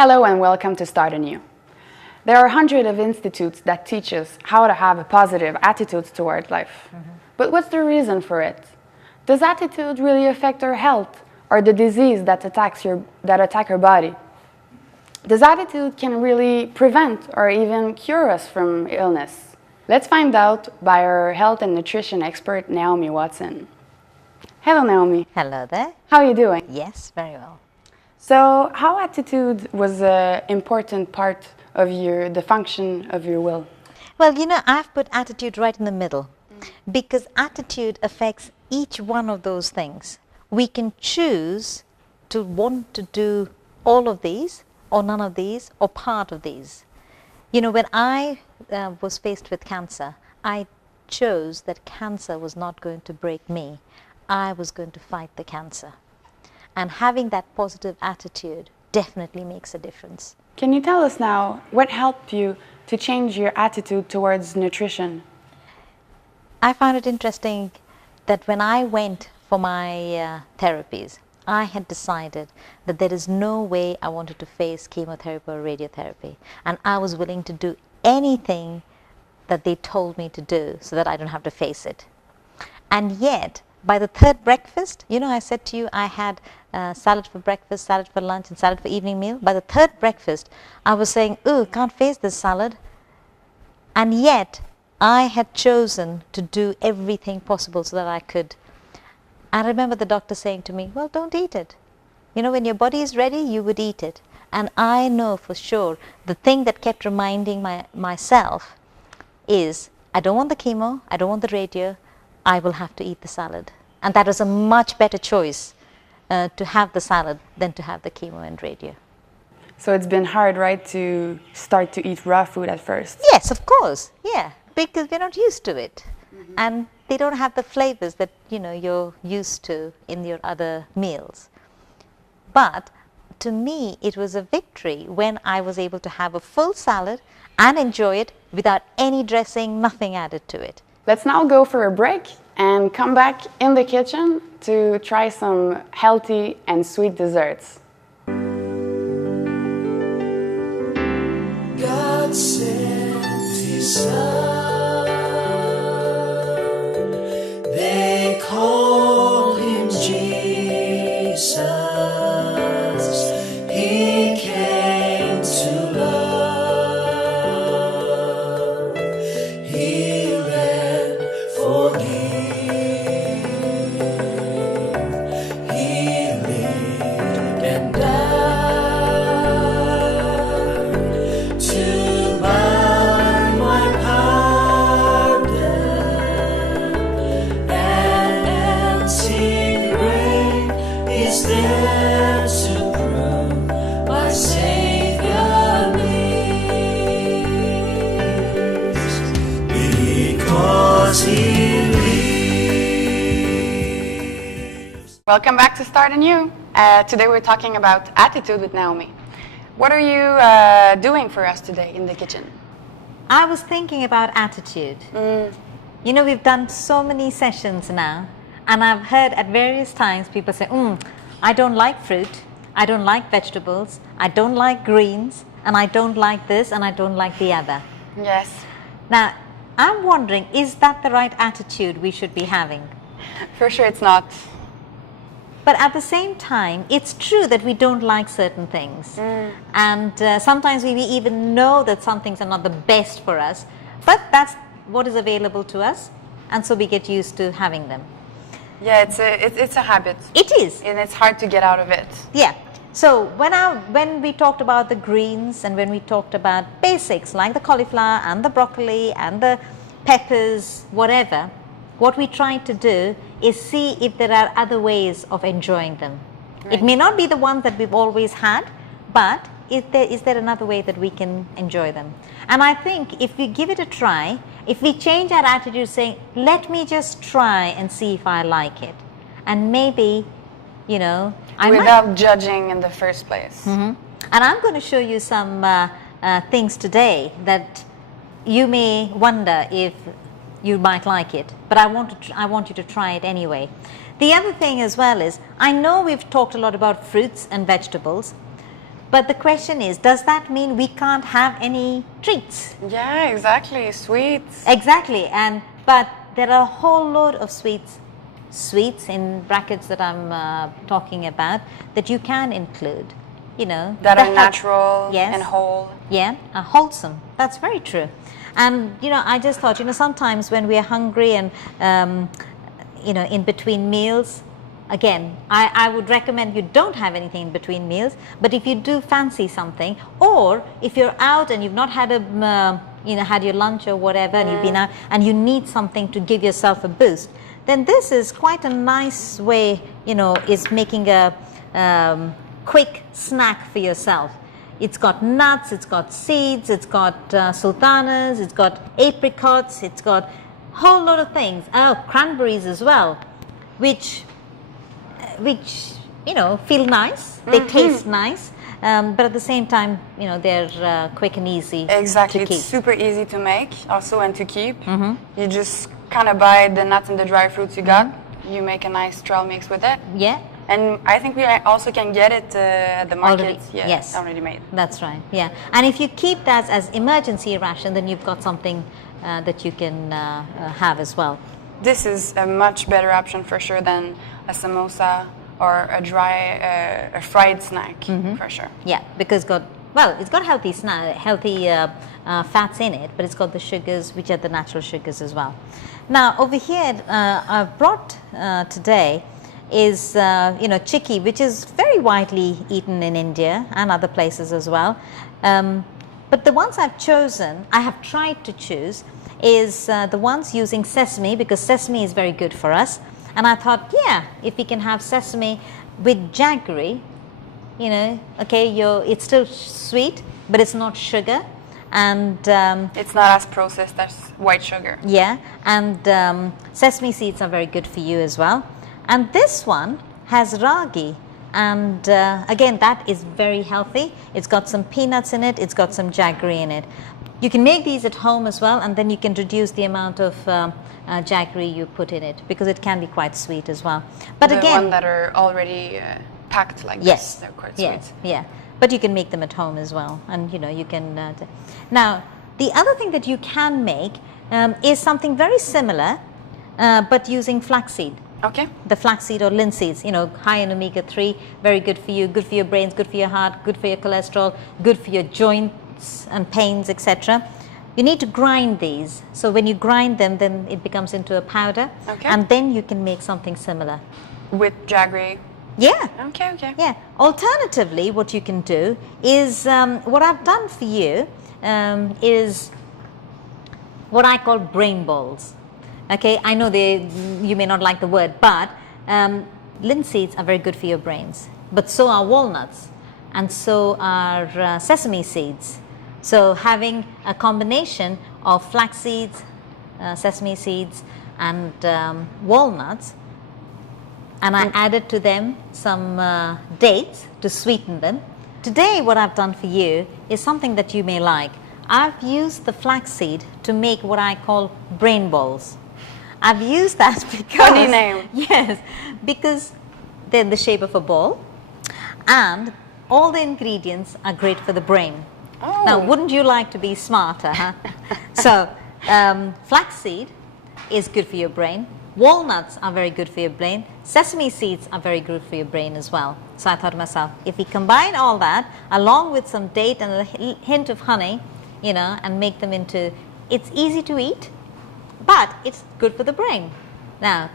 Hello and welcome to Start Anew. There are hundreds of institutes that teach us how to have a positive attitude toward life. But what's the reason for it? Does attitude really affect our health or the disease that attack our body? Does attitude can really prevent or even cure us from illness? Let's find out by our health and nutrition expert, Naomi Watson. Hello, Naomi. Hello there. How are you doing? Yes, very well. So, how attitude was an important part of the function of your will? Well, you know, I've put attitude right in the middle because attitude affects each one of those things. We can choose to want to do all of these or none of these or part of these. You know, when I was faced with cancer, I chose that cancer was not going to break me. I was going to fight the cancer. And having that positive attitude definitely makes a difference. Can you tell us now what helped you to change your attitude towards nutrition? I found it interesting that when I went for my therapies, I had decided that there is no way I wanted to face chemotherapy or radiotherapy. And I was willing to do anything that they told me to do so that I don't have to face it. And yet, by the third breakfast, you know, I said to you, I had salad for breakfast, salad for lunch, and salad for evening meal. By the third breakfast, I was saying, "Ooh, can't face this salad." And yet, I had chosen to do everything possible so that I could. I remember the doctor saying to me, "Well, don't eat it. You know, when your body is ready, you would eat it." And I know for sure the thing that kept reminding myself is, I don't want the chemo, I don't want the radio, I will have to eat the salad. And that was a much better choice to have the salad than to have the chemo and radio. So it's been hard, right, to start to eat raw food at first? Yes, of course, yeah, because we're not used to it. And they don't have the flavors that, you know, you're used to in your other meals. But to me, it was a victory when I was able to have a full salad and enjoy it without any dressing, nothing added to it. Let's now go for a break and come back in the kitchen to try some healthy and sweet desserts. God sent His Son, they call Him Jesus. He came to love, heal and forgive. He lived and died to buy my pardon. An empty grave is there to prove my Savior lives, because He lives. Welcome back to Start Anew. Today we're talking about attitude with Naomi. What are you doing for us today in the kitchen? I was thinking about attitude. You know, we've done so many sessions now, and I've heard at various times people say, I don't like fruit, I don't like vegetables, I don't like greens, and I don't like this, and I don't like the other. Yes. Now, I'm wondering, is that the right attitude we should be having? For sure it's not. But at the same time, it's true that we don't like certain things. And sometimes we even know that some things are not the best for us, but that's what is available to us, and so we get used to having them. Yeah, it's a habit. It is. And it's hard to get out of it. Yeah. So when we talked about the greens and when we talked about basics like the cauliflower and the broccoli and the peppers, whatever, what we tried to do is see if there are other ways of enjoying them. Right. It may not be the one that we've always had, but is there another way that we can enjoy them? And I think if we give it a try, if we change our attitude saying, let me just try and see if I like it, and maybe, you know, without judging in the first place. And I'm going to show you some things today that you may wonder if you might like it, but I want you to try it anyway. The other thing as well is, I know we've talked a lot about fruits and vegetables, But the question is, does that mean we can't have any treats? Yeah, exactly. Sweets. Exactly, but there are a whole load of sweets in brackets that I'm talking about, that you can include, you know. That are help- natural Yes. and whole. Yeah, wholesome. That's very true. And, you know, I just thought, you know, sometimes when we're hungry and, you know, in between meals, again, I would recommend you don't have anything in between meals, but if you do fancy something, or if you're out and you've not had you know, had your lunch or whatever, and you've been out and you need something to give yourself a boost, then this is quite a nice way, you know, is making a quick snack for yourself. It's got nuts, it's got seeds, it's got sultanas, it's got apricots, it's got a whole lot of things. Oh, cranberries as well, which you know, feel nice, they taste nice, but at the same time, you know, they're quick and easy Exactly. to It's keep. super easy to make also and to keep. You just kind of buy the nuts and the dry fruits you got. You make a nice trail mix with it. Yeah, And I think we also can get it at the market. Already, yes. Already made. that's right. Yeah, and if you keep that as emergency ration, then you've got something that you can have as well. This is a much better option for sure than a samosa or a dry, a fried snack for sure. Yeah, because it's got healthy fats in it, but it's got the sugars, which are the natural sugars as well. Now over here, I've brought today is you know, chicky, which is very widely eaten in India and other places as well. But the ones I've chosen, I have tried to choose, is the ones using sesame, because sesame is very good for us. And I thought, yeah, if we can have sesame with jaggery, you know, okay, it's still sweet, but it's not sugar, and It's not as processed as white sugar. yeah, and sesame seeds are very good for you as well. And this one has ragi, and again, that is very healthy. It's got some peanuts in it, it's got some jaggery in it. You can make these at home as well, and then you can reduce the amount of jaggery you put in it, because it can be quite sweet as well. But The again, one that are already packed like yes, this. They're quite yeah, sweet. yeah. But you can make them at home as well, and you know, you can. Now, the other thing that you can make is something very similar, but using flaxseed. Okay. The flaxseed or linseeds, you know, high in omega-3, very good for you, good for your brains, good for your heart, good for your cholesterol, good for your joints and pains, etc. You need to grind these. So when you grind them, then it becomes into a powder, Okay. and then you can make something similar. With jaggery. Yeah. Okay, okay. Yeah. Alternatively, what you can do is what I've done for you is what I call brain balls. Okay, I know you may not like the word, but linseeds are very good for your brains. But so are walnuts, and so are sesame seeds. So having a combination of flax seeds, sesame seeds, and walnuts, and I added to them some dates to sweeten them. Today what I've done for you is something that you may like. I've used the flaxseed to make what I call brain balls. I've used that because... Funny name. Yes, because they're in the shape of a ball, and all the ingredients are great for the brain. Oh. Now, wouldn't you like to be smarter, huh? So, flaxseed is good for your brain. Walnuts are very good for your brain. Sesame seeds are very good for your brain as well. So I thought to myself, if we combine all that along with some date and a hint of honey, you know, and make them into, it's easy to eat, but it's good for the brain. Now,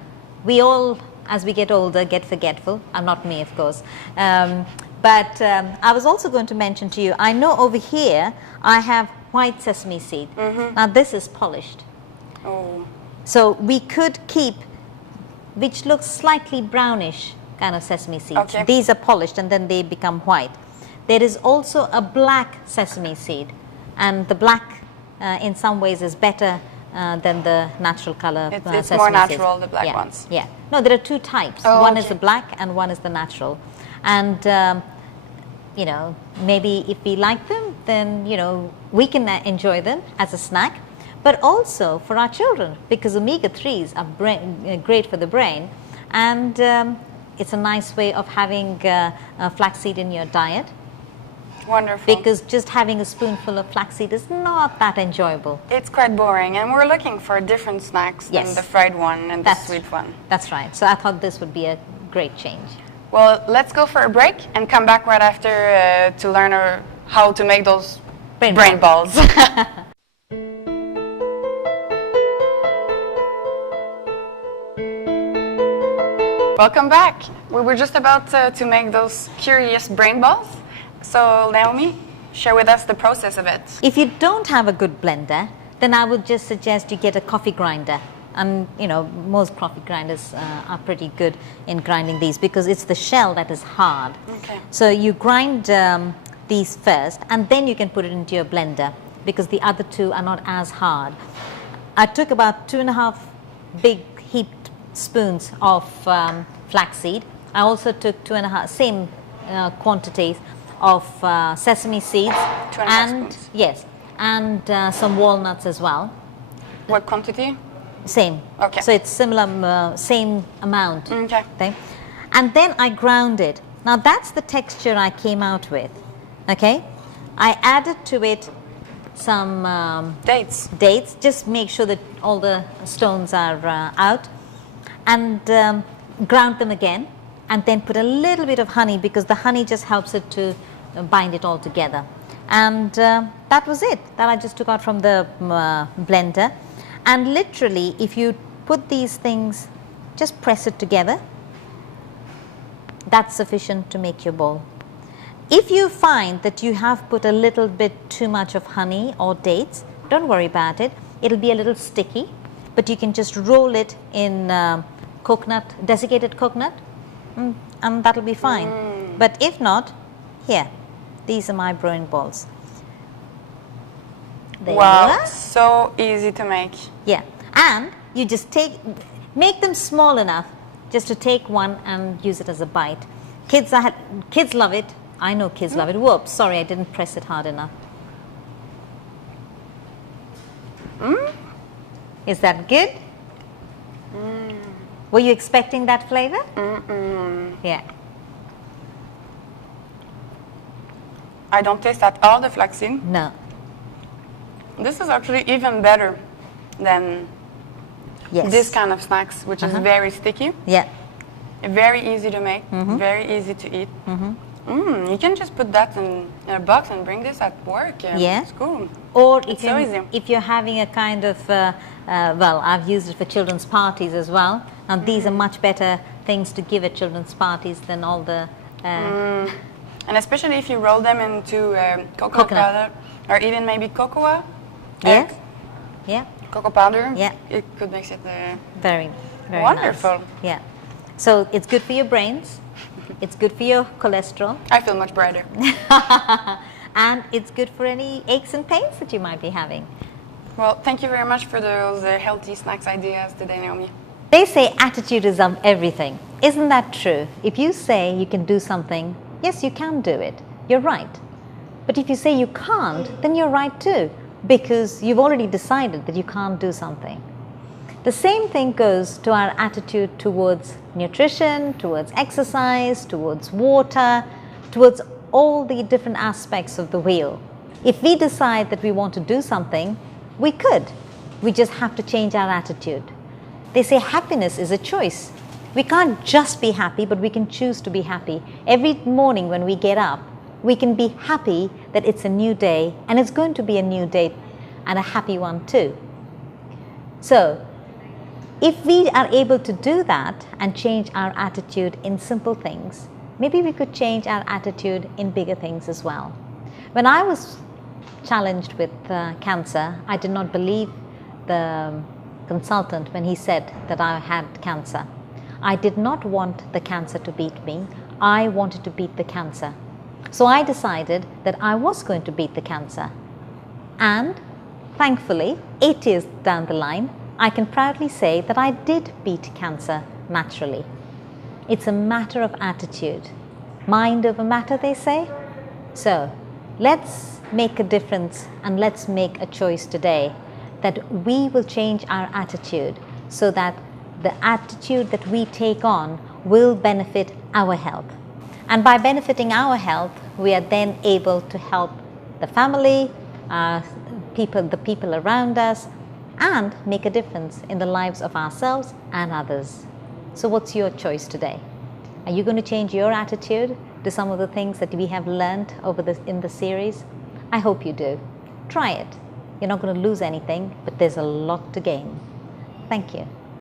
we all, as we get older, get forgetful. Not me, of course. But I was also going to mention to you, I know over here I have white sesame seed. Now this is polished. Oh. So we could keep, which looks slightly brownish kind of sesame seeds. Okay. These are polished and then they become white. There is also a black sesame seed, and the black in some ways is better than the natural color It's sesame more seeds. natural, the black Yeah, ones. Yeah. No, there are two types. Oh, one is okay. the black and one is the natural. And, you know, maybe if we like them, then, you know, we can enjoy them as a snack. But also for our children, because omega-3s are great for the brain. And it's a nice way of having flaxseed in your diet. Wonderful. because just having a spoonful of flaxseed is not that enjoyable. It's quite boring, and we're looking for different snacks than Yes. the fried one and the That's- sweet one. That's right. So I thought this would be a great change. Well, let's go for a break and come back right after to learn how to make those brain balls. Welcome back. We were just about to make those curious brain balls. So, Naomi, share with us the process of it. If you don't have a good blender, then I would just suggest you get a coffee grinder. And you know, most coffee grinders are pretty good in grinding these because it's the shell that is hard. Okay. So you grind these first, and then you can put it into your blender because the other two are not as hard. I took about 2.5 big heaped spoons of flaxseed. I also took 2.5 same quantities of sesame seeds 2.5 and spoons. yes, and some walnuts as well. What quantity? Same. Okay. So it's similar, same amount. Okay. Okay. And then I ground it. Now that's the texture I came out with. Okay. I added to it some Dates. dates. Just make sure that all the stones are out, and ground them again, and then put a little bit of honey because the honey just helps it to bind it all together. And that was it. That I just took out from the blender. And literally, if you put these things, just press it together, that's sufficient to make your bowl. If you find that you have put a little bit too much of honey or dates, don't worry about it. It'll be a little sticky, but you can just roll it in coconut, desiccated coconut, and that'll be fine. But if not, here, these are my brain balls. There you Wow, are. so easy to make. Yeah, and you just make them small enough just to take one and use it as a bite. Kids love it. I know kids love it. Whoops, sorry, I didn't press it hard enough. Is that good? Were you expecting that flavor? Yeah. I don't taste at all the flaxseed. No. This is actually even better than Yes. this kind of snacks, which is very sticky, Yeah. very easy to make, very easy to eat. You can just put that in a box and bring this at work. And Yeah. It's cool. Or It's so easy. if you're having a kind of, well, I've used it for children's parties as well. And these are much better things to give at children's parties than all the. And especially if you roll them into cocoa Coconut. powder or even maybe cocoa. Yeah. egg, Yeah. Cocoa powder. Yeah. It could make it. Very, very Wonderful. nice. Yeah. So it's good for your brains. It's good for your cholesterol, I feel much brighter. and it's good for any aches and pains that you might be having. Well, thank you very much for those healthy snacks ideas today, Naomi. They say attitude is everything. Isn't that true? If you say you can do something, yes, you can do it. You're right. But if you say you can't, then you're right too, because you've already decided that you can't do something. The same thing goes to our attitude towards nutrition, towards exercise, towards water, towards all the different aspects of the wheel. If we decide that we want to do something, we could. We just have to change our attitude. They say happiness is a choice. We can't just be happy, but we can choose to be happy. Every morning when we get up, we can be happy that it's a new day, and it's going to be a new day and a happy one too. So, if we are able to do that and change our attitude in simple things, maybe we could change our attitude in bigger things as well. When I was challenged with cancer, I did not believe the consultant when he said that I had cancer. I did not want the cancer to beat me. I wanted to beat the cancer. So I decided that I was going to beat the cancer. And thankfully, 8 years down the line, I can proudly say that I did beat cancer naturally. It's a matter of attitude. Mind over matter, they say. So let's make a difference and let's make a choice today that we will change our attitude so that the attitude that we take on will benefit our health. And by benefiting our health, we are then able to help the family, the people around us, and make a difference in the lives of ourselves and others. So what's your choice today? Are you going to change your attitude to some of the things that we have learned in the series? I hope you do. Try it. You're not going to lose anything, but there's a lot to gain. Thank you.